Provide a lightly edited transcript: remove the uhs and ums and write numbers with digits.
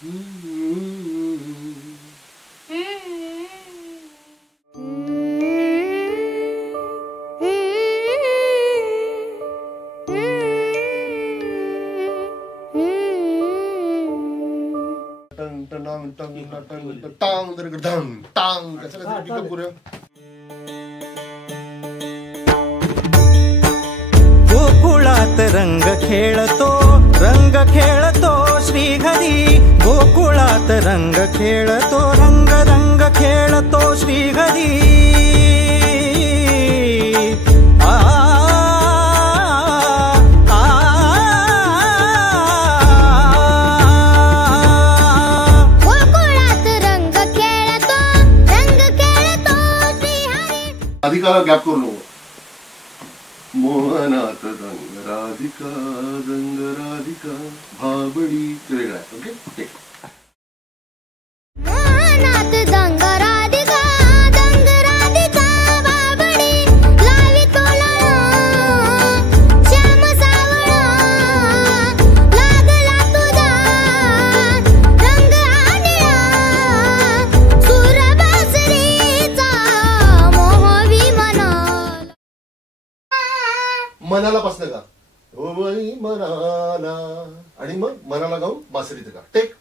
गोकुळात रंग खेळतो श्रीहरी, गोकुळात रंग खेळतो, रंग रंग खेळतो श्रीहरी। अधिकाला गॅप करू नको। मोहनात रंग राधिका भाबडी वेगळा आहे। ओके मोहनात रंग राधिका भाबडी लावी तोला श्याम सावळा लागला तुझा रंग आनिया सुर बासरीचा मोहवी मनाला पासन का हो बाई मनाला, आणि मग मनाला गाऊन बासरीत का टेक।